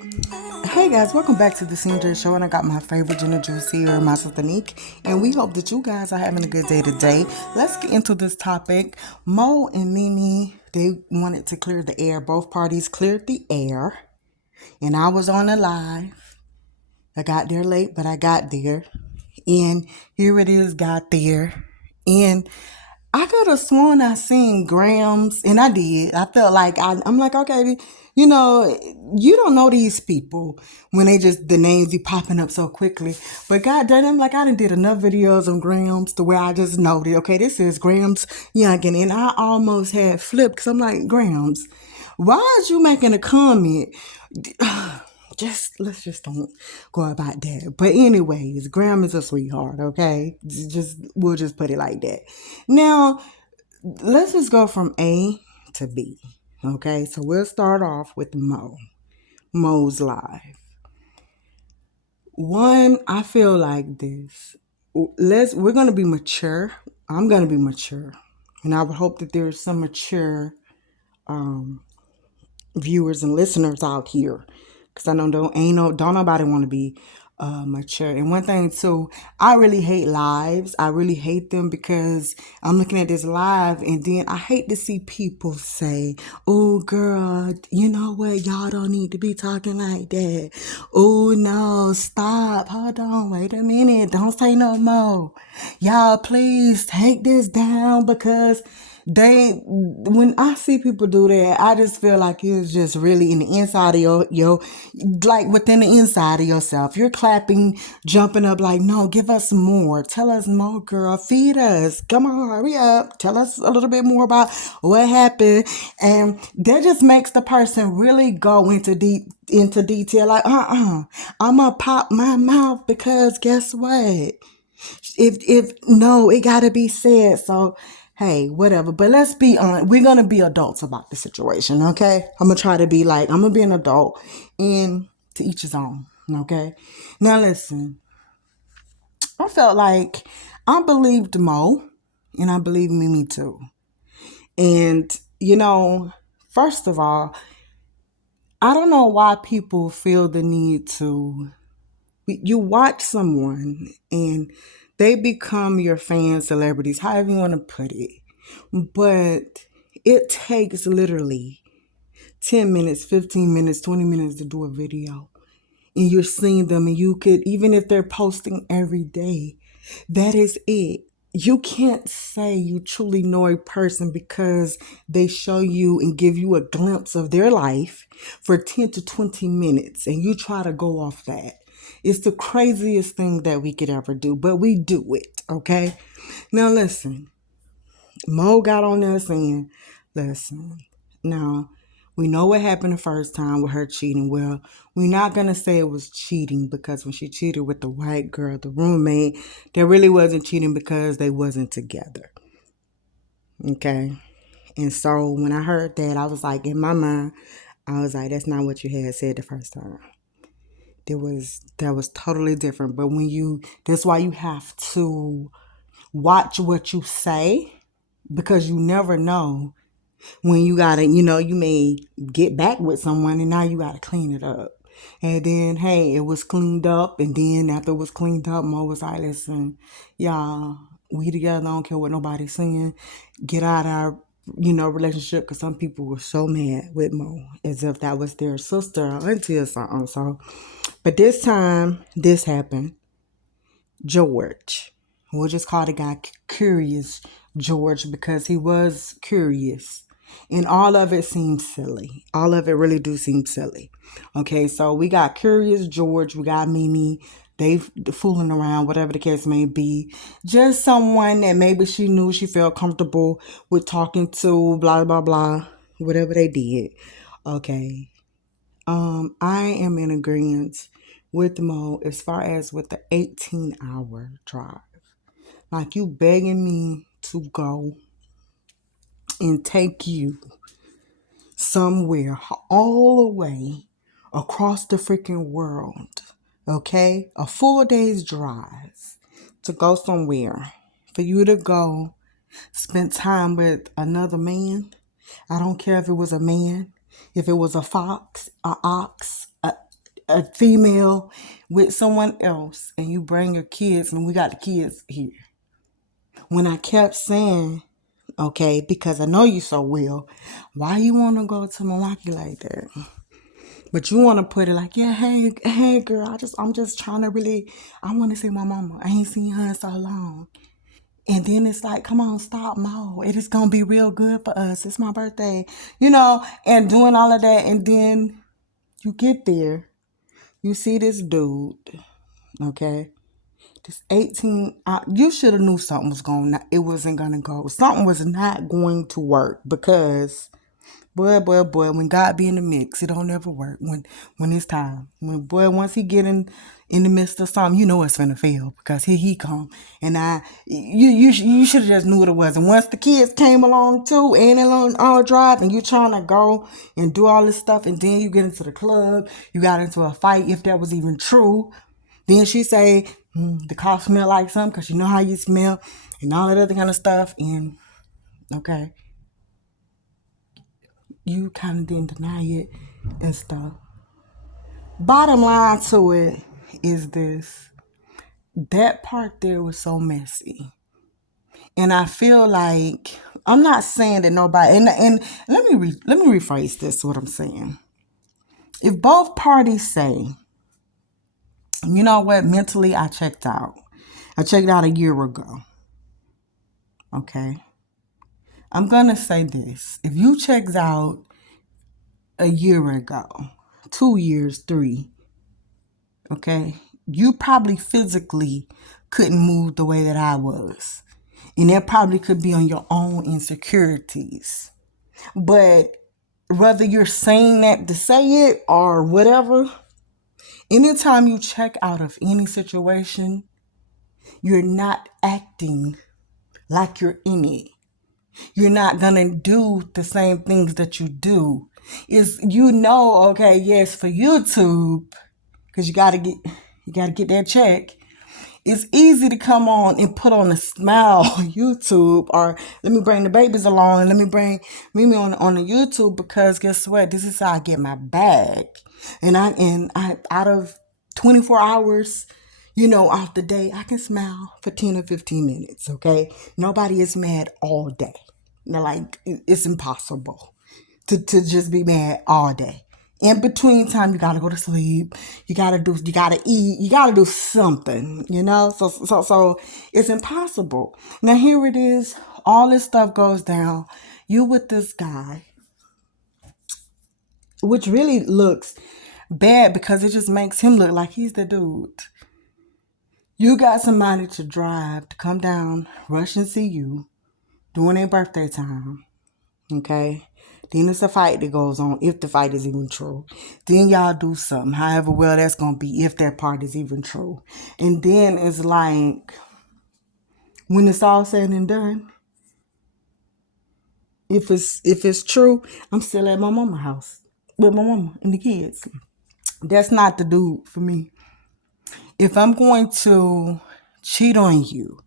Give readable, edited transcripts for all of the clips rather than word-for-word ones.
Hey guys, welcome back to the CJ Show, and I got my favorite Gina Juice here, my sister Nick, and we hope that you guys are having a good day today. Let's get into this topic. Mo and Mimi, they wanted to clear the air. Both parties cleared the air, and I was on a live. I got there late, but I got there, and here it is, got there, and I could have sworn I seen Grams, and I did. I felt like I'm like, okay, you know, you don't know these people when they just the names be popping up so quickly. But God damn, I'm like, I done did enough videos on Grams to where I just noted, okay, this is Grams Youngin, and I almost had flipped because I'm like, Grams, why is you making a comment? Just let's just don't go about that. But anyways, Graham is a sweetheart, okay? Just we'll just put it like that. Now, let's just go from A to B. Okay, so we'll start off with Mo's live. One, I feel like this. We're gonna be mature. I'm gonna be mature. And I would hope that there's some mature viewers and listeners out here, because I know don't nobody want to be mature. And one thing too, I really hate lives. I really hate them because I'm looking at this live, and then I hate to see people say, "Oh, girl, you know what? Y'all don't need to be talking like that. Oh no, stop. Hold on, wait a minute. Don't say no more. Y'all, please take this down because." When I see people do that, I just feel like it's just really in the inside of your like within the inside of yourself. You're clapping, jumping up like, no, give us more. Tell us more, girl. Feed us. Come on, hurry up. Tell us a little bit more about what happened. And that just makes the person really go into detail. Like, I'm gonna pop my mouth because guess what? If no, it gotta be said. So hey, whatever. But let's be on. We're gonna be adults about the situation, okay? I'm gonna try to be like I'm gonna be an adult, and to each his own. Okay. Now listen, I felt like I believed Mo, and I believe Mimi too. And first of all, I don't know why people feel the need to you watch someone and they become your fan celebrities, however you want to put it. But it takes literally 10 minutes, 15 minutes, 20 minutes to do a video. And you're seeing them, and you could, even if they're posting every day, that is it. You can't say you truly know a person because they show you and give you a glimpse of their life for 10 to 20 minutes and you try to go off that. It's the craziest thing that we could ever do, but we do it, okay? Now listen, Mo got on there saying, listen, now we know what happened the first time with her cheating. Well, we're not going to say it was cheating because when she cheated with the white girl, the roommate, that really wasn't cheating because they wasn't together. Okay? And so when I heard that, I was like, in my mind, I was like, that's not what you had said the first time. That was totally different. But that's why you have to watch what you say, because you never know when you gotta, you may get back with someone and now you gotta clean it up. And then, hey, it was cleaned up. And then after it was cleaned up, Mo was like, listen, y'all, we together, don't care what nobody's saying. Get out of our, relationship. Because some people were so mad with Mo as if that was their sister or auntie or something. So, but this time, this happened. George. We'll just call the guy Curious George because he was curious. And all of it seems silly. All of it really do seem silly. Okay, so we got Curious George, we got Mimi. They fooling around, whatever the case may be. Just someone that maybe she knew she felt comfortable with talking to, blah, blah, blah. Whatever they did. Okay. I am in agreement with Mo as far as with the 18-hour drive. Like, you begging me to go and take you somewhere all the way across the freaking world. Okay? A full day's drive to go somewhere. For you to go spend time with another man. I don't care if it was a man, if it was a fox, a ox, a female with someone else and you bring your kids and we got the kids here. When I kept saying, okay, because I know you so well, why you want to go to Milwaukee like that? But you want to put it like, yeah, hey, girl, I'm just trying to really, I want to see my mama. I ain't seen her in so long. And then it's like, come on, stop, no. It is going to be real good for us. It's my birthday, and doing all of that. And then you get there, you see this dude, okay? This 18, you should have knew something was going on. It wasn't going to go. Something was not going to work because boy, when God be in the mix, it don't ever work. When it's time, once he get in the midst of something, you know it's gonna fail because here he come. And you should have just knew what it was. And once the kids came along too, and along all drive, and you trying to go and do all this stuff, and then you get into the club, you got into a fight, if that was even true. Then she say the car smell like something because you know how you smell and all that other kind of stuff. And okay, you kind of didn't deny it and stuff. Bottom line to it is this. That part there was so messy. And I feel like, I'm not saying that nobody, and let me rephrase this, what I'm saying. If both parties say, you know what, mentally I checked out. I checked out a year ago. Okay. I'm going to say this. If you checked out a year ago, 2 years, 3, okay, you probably physically couldn't move the way that I was. And that probably could be on your own insecurities. But whether you're saying that to say it or whatever, anytime you check out of any situation, you're not acting like you're in it. You're not going to do the same things that you do. Okay, yes, for YouTube, because you gotta get that check. It's easy to come on and put on a smile on YouTube, or let me bring the babies along and let me bring Mimi on the YouTube, because guess what? This is how I get my bag. And I out of 24 hours, off the day, I can smile for 10 or 15 minutes, okay? Nobody is mad all day. Like, it's impossible to just be mad all day. In between time, you gotta go to sleep. You gotta eat. You gotta do something, So it's impossible. Now here it is. All this stuff goes down. You with this guy, which really looks bad because it just makes him look like he's the dude. You got somebody to drive to come down, rush and see you during their birthday time. Okay. Then it's a fight that goes on, if the fight is even true. Then y'all do something, however well that's going to be, if that part is even true. And then it's like, when it's all said and done, if it's true, I'm still at my mama's house with my mama and the kids. That's not the dude for me. If I'm going to cheat on you,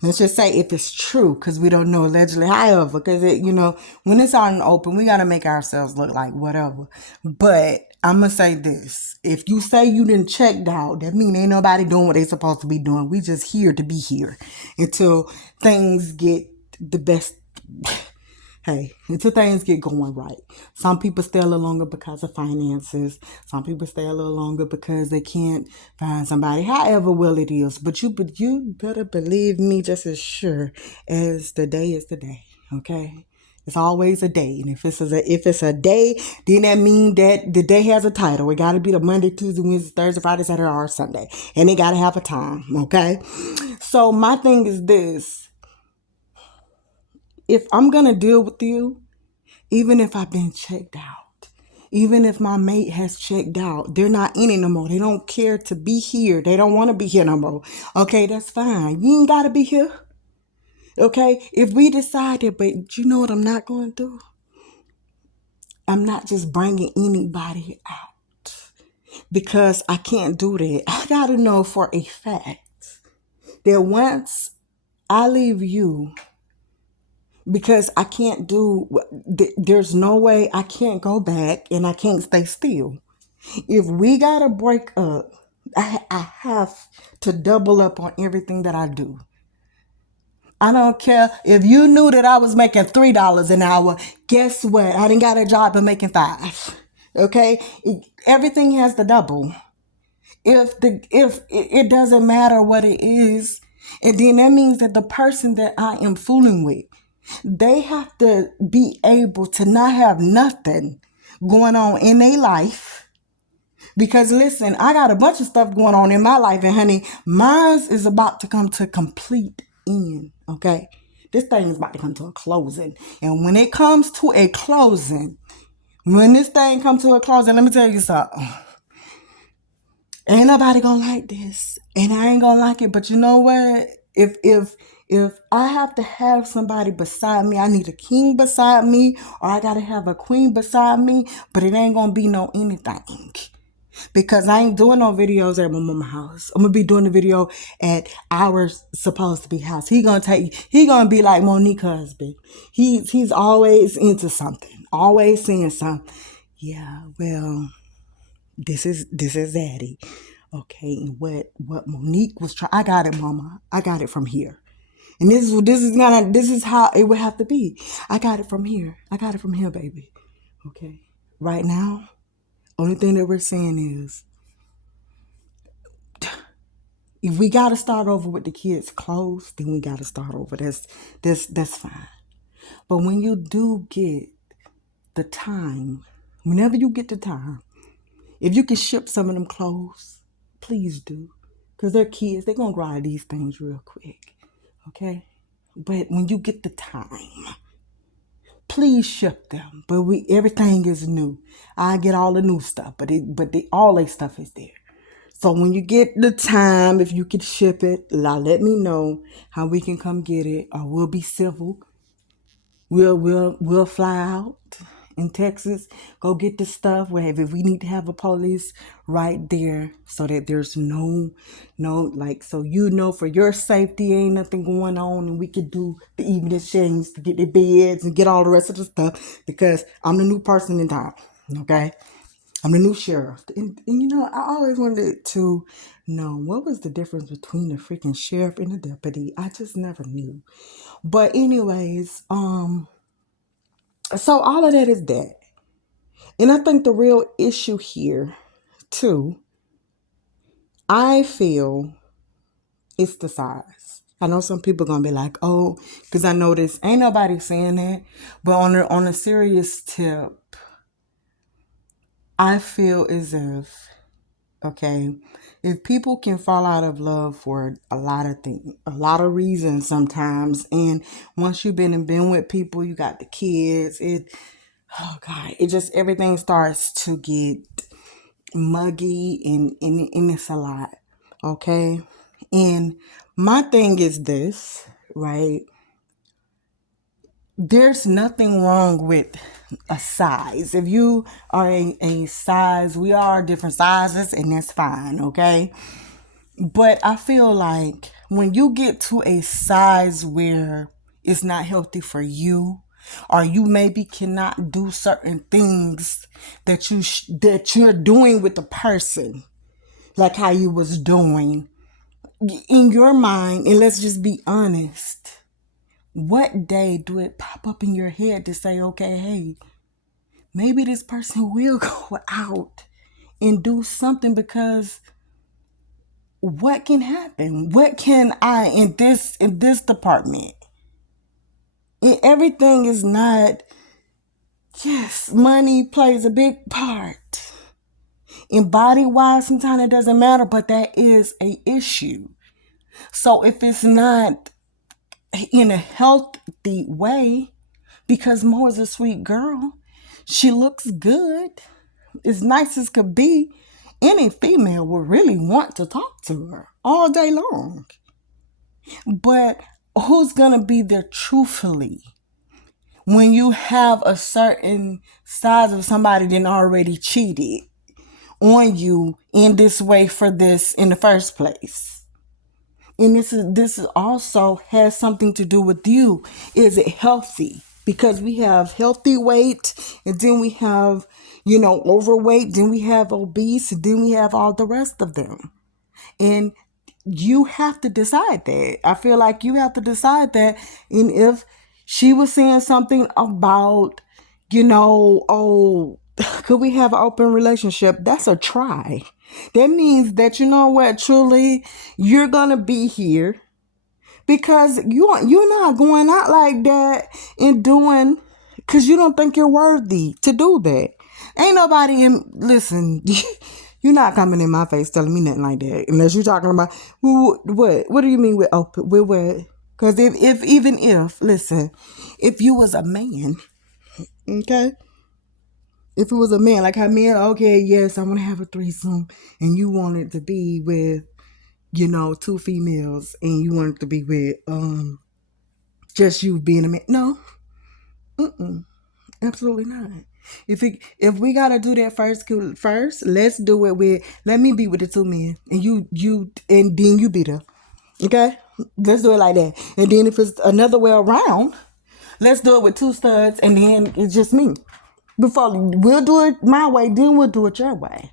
let's just say if it's true, because we don't know allegedly. However, because when it's out in the open, we got to make ourselves look like whatever. But I'm going to say this. If you say you didn't check out, that means ain't nobody doing what they supposed to be doing. We just here to be here until things get the best. Hey, until things get going right. Some people stay a little longer because of finances. Some people stay a little longer because they can't find somebody. However well it is. But you better believe me just as sure as the day is the day. Okay? It's always a day. And if it's a day, then that means that the day has a title. It got to be the Monday, Tuesday, Wednesday, Thursday, Friday, Saturday, or Sunday. And it got to have a time. Okay? So my thing is this. If I'm going to deal with you, even if I've been checked out, even if my mate has checked out, they're not in it no more. They don't care to be here. They don't want to be here no more. Okay, that's fine. You ain't got to be here. Okay, if we decided, but you know what I'm not going to do? I'm not just bringing anybody out because I can't do that. I got to know for a fact that once I leave you, because I can't there's no way I can't go back and I can't stay still. If we gotta break up, I have to double up on everything that I do. I don't care if you knew that I was making $3 an hour. Guess what? I didn't got a job and making 5. Okay, everything has to double. If it doesn't matter what it is, and then that means that the person that I am fooling with, they have to be able to not have nothing going on in their life. Because listen, I got a bunch of stuff going on in my life, and honey, mine is about to come to complete end. Okay, this thing is about to come to a closing, and when it comes to a closing, when this thing comes to a closing, let me tell you something. Ain't nobody gonna like this, and I ain't gonna like it. But you know what? If I have to have somebody beside me, I need a king beside me, or I gotta have a queen beside me. But it ain't gonna be no anything. Because I ain't doing no videos at my mama's house. I'm gonna be doing the video at our supposed to be house. He gonna be like Monique's husband. He's always into something, always saying something. Yeah, well, this is Zaddy. Okay, and what Monique was trying, I got it, mama. I got it from here. And this is how it would have to be. I got it from here. I got it from here, baby. Okay. Right now, only thing that we're saying is, if we gotta start over with the kids' clothes, then we gotta start over. That's fine. But when you do get the time, whenever you get the time, if you can ship some of them clothes, please do. Because they're kids. They're going to grow out of these things real quick. Okay? But when you get the time, please ship them. But everything is new. I get all the new stuff, but all their stuff is there. So when you get the time, if you could ship it, let me know how we can come get it, or we'll be civil. We'll fly out in Texas, go get the stuff. Wherever, if we need to have a police right there, so that there's no so for your safety, ain't nothing going on, and we could do the evening exchange to get the beds and get all the rest of the stuff. Because I'm the new person in town. Okay, I'm the new sheriff, and I always wanted to know what was the difference between the freaking sheriff and the deputy. I just never knew. But anyways, so all of that is that. And I think the real issue here, too, I feel it's the size. I know some people going to be like, oh, because I know this. Ain't nobody saying that. But on a serious tip, I feel as if, okay, if people can fall out of love for a lot of things, a lot of reasons sometimes, and once you've been with people, you got the kids, oh God, it just, everything starts to get muggy, and it's a lot. Okay. And my thing is this, right? There's nothing wrong with a size. If you are a size, we are different sizes, and that's fine. Okay. But I feel like when you get to a size where it's not healthy for you, or you maybe cannot do certain things that you're doing with the person, like how you was doing in your mind, and let's just be honest, what day do it pop up in your head to say, okay, hey, maybe this person will go out and do something? Because what can happen? What can I in this department? Everything is not. Yes, money plays a big part. And body wise, sometimes it doesn't matter, but that is a issue. So if it's not in a healthy way, because Mo is a sweet girl, she looks good, as nice as could be, any female would really want to talk to her all day long. But who's gonna be there truthfully when you have a certain size of somebody that already cheated on you in this way for this in the first place? And this is also has something to do with you. Is it healthy? because we have healthy weight, and then we have, overweight, then we have obese, and then we have all the rest of them. And you have to decide that. I feel like you have to decide that. And if she was saying something about, oh, could we have an open relationship? That's a try. That means that, you know what, truly, you're going to be here because you're not going out like that and doing, because you don't think you're worthy to do that. Ain't nobody listen, you're not coming in my face telling me nothing like that unless you're talking about, what do you mean with open, with what? Because listen, if you was a man, okay, if it was a man, like how men, okay, yes, I want to have a threesome, and you wanted to be with, two females, and you wanted to be with just you being a man. No, absolutely not. If we gotta do that first, let's do it with, let me be with the two men, and and then you be there. Okay, let's do it like that. And then if it's another way around, let's do it with two studs, and then it's just me. Before we'll do it my way, then we'll do it your way.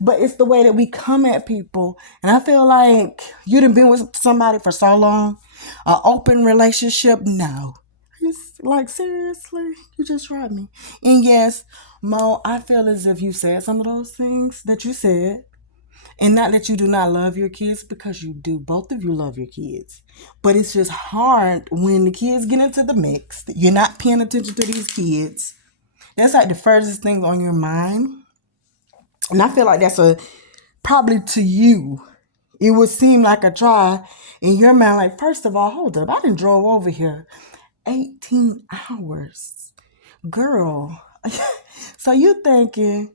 But it's the way that we come at people. And I feel like you done been with somebody for so long. An open relationship, no. It's like, seriously? You just tried me. And yes, Mo, I feel as if you said some of those things that you said. And not that you do not love your kids, because you do. Both of you love your kids. But it's just hard when the kids get into the mix. You're not paying attention to these kids. That's like the furthest thing on your mind. And I feel like that's probably to you, it would seem like a try in your mind. Like, first of all, hold up. I done drove over here 18 hours. Girl. So you thinking,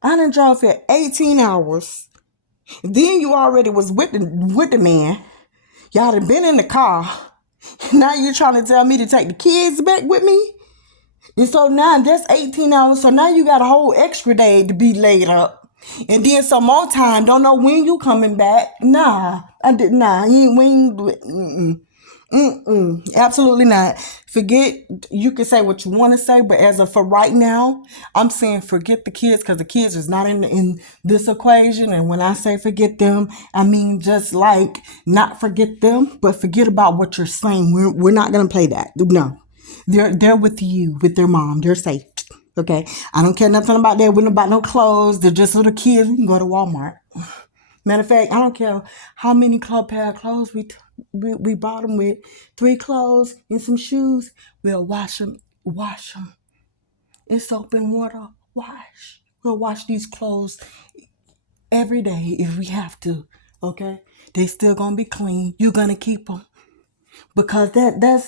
I done drove here 18 hours. Then you already was with the man. Y'all done been in the car. Now you're trying to tell me to take the kids back with me? And so now that's 18 hours. So now you got a whole extra day to be laid up. And then some more time. Don't know when you coming back. Nah. You ain't do it. Absolutely not. Forget, you can say what you want to say, but as of for right now, I'm saying forget the kids, because the kids is not in this equation. And when I say forget them, I mean just like not forget them, but forget about what you're saying. We're not gonna play that. No. They're with you, with their mom. They're safe. Okay. I don't care nothing about that. We don't about no clothes. They're just little kids. We can go to Walmart. Matter of fact, I don't care how many pair of clothes we bought them with. 3 clothes and some shoes. We'll wash them. Wash them. In soap and water. Wash. We'll wash these clothes every day if we have to. Okay? They still gonna be clean. You're gonna keep them. Because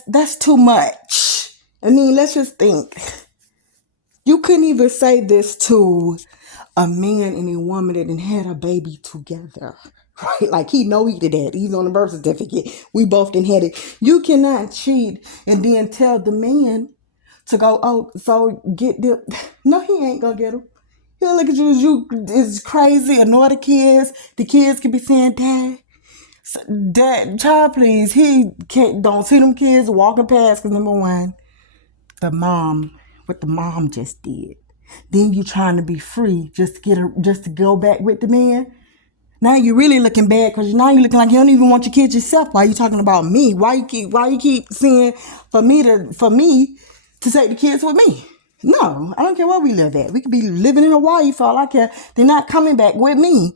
that's too much. I mean, let's just think. You couldn't even say this to a man and a woman that had a baby together. Right? Like, he know he did that. He's on the birth certificate. We both done had it. You cannot cheat and then tell the man to go, oh, so get them. No, he ain't gonna get them. He'll look at you as you is crazy, annoy the kids. The kids can be saying, Dad, child, please. He don't see them kids walking past, because number one, what the mom just did. Then you trying to be free just to go back with the man. Now you're really looking bad, because now you're looking like you don't even want your kids yourself. Why are you talking about me? Why you keep saying for me to take the kids with me? No, I don't care where we live at. We could be living in Hawaii for all I care. They're not coming back with me.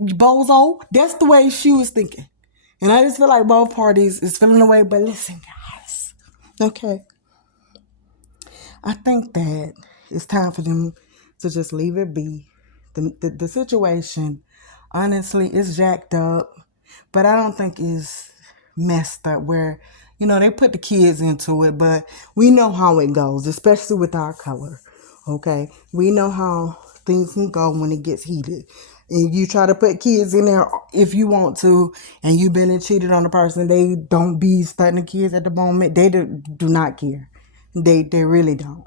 Bozo. That's the way she was thinking. And I just feel like both parties is feeling the way. But listen, guys. Okay. I think that it's time for them to just leave it be. The situation, honestly, is jacked up. But I don't think it's messed up where, they put the kids into it. But we know how it goes, especially with our color. Okay? We know how things can go when it gets heated. And you try to put kids in there if you want to, and you've been and cheated on the person, they don't be studying the kids at the moment. They do not care. They really don't.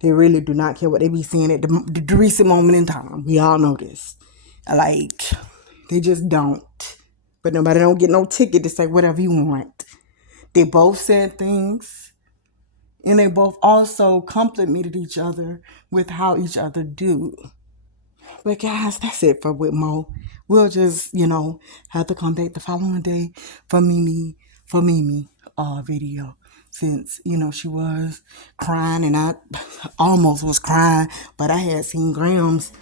They really do not care what they be saying at the recent moment in time. We all know this. Like, they just don't. But nobody don't get no ticket to say whatever you want. They both said things And they both also complimented each other with how each other do. But guys, that's it for with Mo. We'll just, have to come back the following day for Mimi video. Since, she was crying and I almost was crying, but I had seen Graham's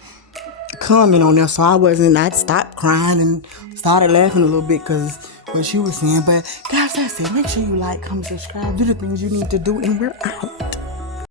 comment on there, so I stopped crying and started laughing a little bit because what she was saying. But guys, that's it. Make sure you like, comment, subscribe, do the things you need to do, and we're out.